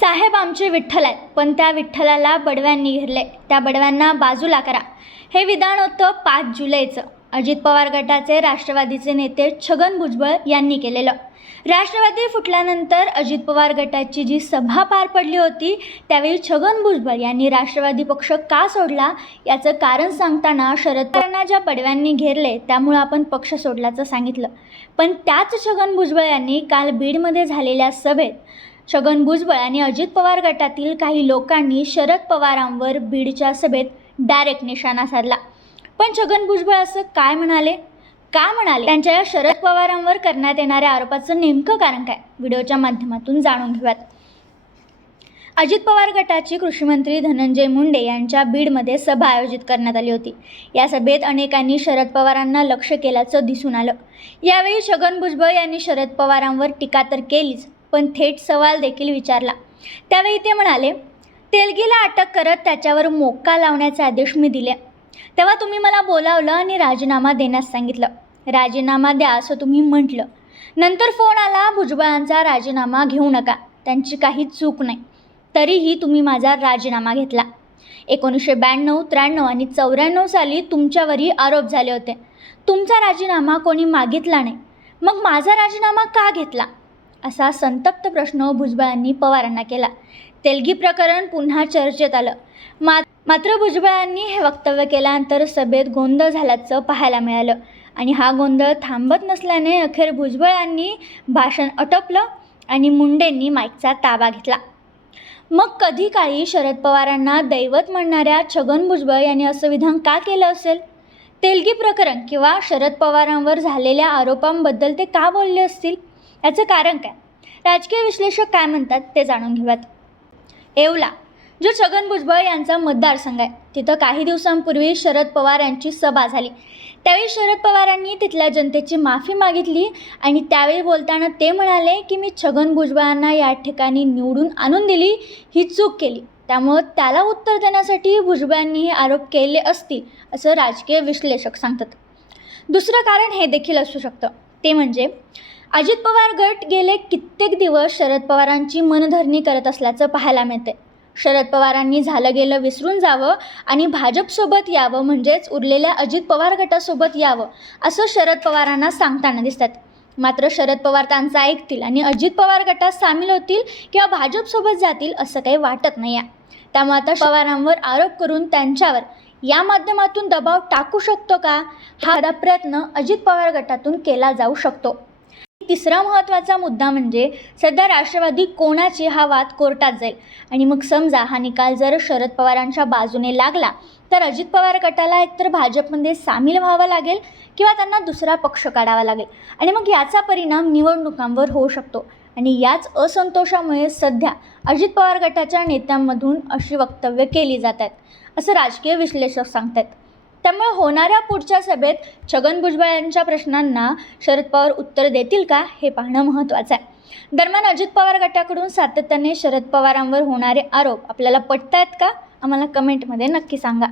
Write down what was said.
साहेब आमचे विठ्ठल आहेत, पण त्या विठ्ठलाला बडव्यांनी घेरले, त्या बडव्यांना बाजूला करा. हे विधान होतं 5 जुलैचं. अजित पवार गटाचे राष्ट्रवादीचे नेते छगन भुजबळ यांनी केलेलं. राष्ट्रवादी फुटल्यानंतर अजित पवार गटाची जी सभा पार पडली होती त्यावेळी छगन भुजबळ यांनी राष्ट्रवादी पक्ष का सोडला याचं कारण सांगताना शरद पवारांना ज्या बडव्यांनी घेरले त्यामुळे आपण पक्ष सोडल्याचं सांगितलं. पण त्याच छगन भुजबळ यांनी काल बीडमध्ये झालेल्या सभेत छगन भुजबळ आणि अजित पवार गटातील काही लोकांनी शरद पवारांवर बीडच्या सभेत डायरेक्ट निशाणा साधला. पण छगन भुजबळ असं काय म्हणाले, का म्हणाले, त्यांच्या या शरद पवारांवर करण्यात येणाऱ्या आरोपाचं नेमकं कारण काय, व्हिडिओच्या माध्यमातून जाणून घेऊयात. अजित पवार गटाची कृषीमंत्री धनंजय मुंडे यांच्या बीडमध्ये सभा आयोजित करण्यात आली होती. या सभेत अनेकांनी शरद पवारांना लक्ष्य केल्याचं दिसून आलं. यावेळी छगन भुजबळ यांनी शरद पवारांवर टीका तर केलीच, पण थेट सवाल देखील विचारला. त्यावेळी ते म्हणाले, तेलगीला अटक करत त्याच्यावर मोक्का लावण्याचे आदेश मी दिले. तेव्हा तुम्ही मला बोलावलं आणि राजीनामा देण्यास सांगितलं. राजीनामा द्या असं तुम्ही म्हटलं. नंतर फोन आला, भुजबळांचा राजीनामा घेऊ नका, त्यांची काही चूक नाही. तरीही तुम्ही माझा राजीनामा घेतला. 1992, 93 आणि 94 साली तुमच्यावरही आरोप झाले होते. तुमचा राजीनामा कोणी मागितला नाही, मग माझा राजीनामा का घेतला, असा संतप्त प्रश्न भुजबळांनी पवारांना केला. तेलगी प्रकरण पुन्हा चर्चेत आलं. मात्र भुजबळांनी हे वक्तव्य केल्यानंतर सभेत गोंधळ झाल्याचं पाहायला मिळालं आणि हा गोंधळ थांबत नसल्याने अखेर भुजबळांनी भाषण आटोपलं आणि मुंडेंनी माईकचा ताबा घेतला. मग कधी काळी शरद पवारांना दैवत म्हणणाऱ्या छगन भुजबळ यांनी असं विधान का केलं असेल? तेलगी प्रकरण किंवा शरद पवारांवर झालेल्या आरोपांबद्दल ते का बोलले असतील? याचं कारण काय? राजकीय विश्लेषक काय म्हणतात ते जाणून घेऊयात. येवला, जो छगन भुजबळ यांचा मतदारसंघ आहे, तिथं काही दिवसांपूर्वी शरद पवार यांची सभा झाली. त्यावेळी शरद पवारांनी तिथल्या जनतेची माफी मागितली आणि त्यावेळी बोलताना ते म्हणाले की मी छगन भुजबळांना या ठिकाणी निवडून आणून दिली, ही चूक केली, त्यामुळं त्याला उत्तर देण्यासाठी भुजबळांनी हे आरोप केले असतील असं राजकीय विश्लेषक सांगतात. दुसरं कारण हे देखील असू शकतं, ते म्हणजे अजित पवार गट गेले कित्येक दिवस शरद पवारांची मनधरणी करत असल्याचं पाहायला मिळते. शरद पवारांनी झालं गेलं विसरून जावं आणि भाजपसोबत यावं, म्हणजेच उरलेल्या अजित पवार गटासोबत यावं असं शरद पवारांना सांगताना दिसतात. मात्र शरद पवार त्यांचं ऐकतील आणि अजित पवार गटात सामील होतील किंवा भाजपसोबत जातील असं काही वाटत नाही आहे. त्यामुळे आता पवारांवर आरोप करून त्यांच्यावर या माध्यमातून दबाव टाकू शकतो का, हा प्रयत्न अजित पवार गटातून केला जाऊ शकतो. तिसरा महत्त्वाचा मुद्दा म्हणजे सध्या राष्ट्रवादी कोणाची हा वाद कोर्टात जाईल आणि मग समजा हा निकाल जर शरद पवारांच्या बाजूने लागला तर अजित पवार गटाला एकतर भाजपमध्ये सामील व्हावं लागेल किंवा त्यांना दुसरा पक्ष काढावा लागेल आणि मग याचा परिणाम निवडणुकांवर होऊ शकतो. आणि याच असंतोषामुळे सध्या अजित पवार गटाच्या नेत्यांमधून अशी वक्तव्य केली जात आहेत असं राजकीय विश्लेषक सांगतात. त्यामुळे होणाऱ्या पुढच्या सभेत छगन भुजबळ यांच्या प्रश्नांना शरद पवार उत्तर देतील का हे पाहणं महत्त्वाचं आहे. दरम्यान अजित पवार गटाकडून सातत्याने शरद पवारांवर होणारे आरोप आपल्याला पटतायत का? आम्हाला कमेंटमध्ये नक्की सांगा.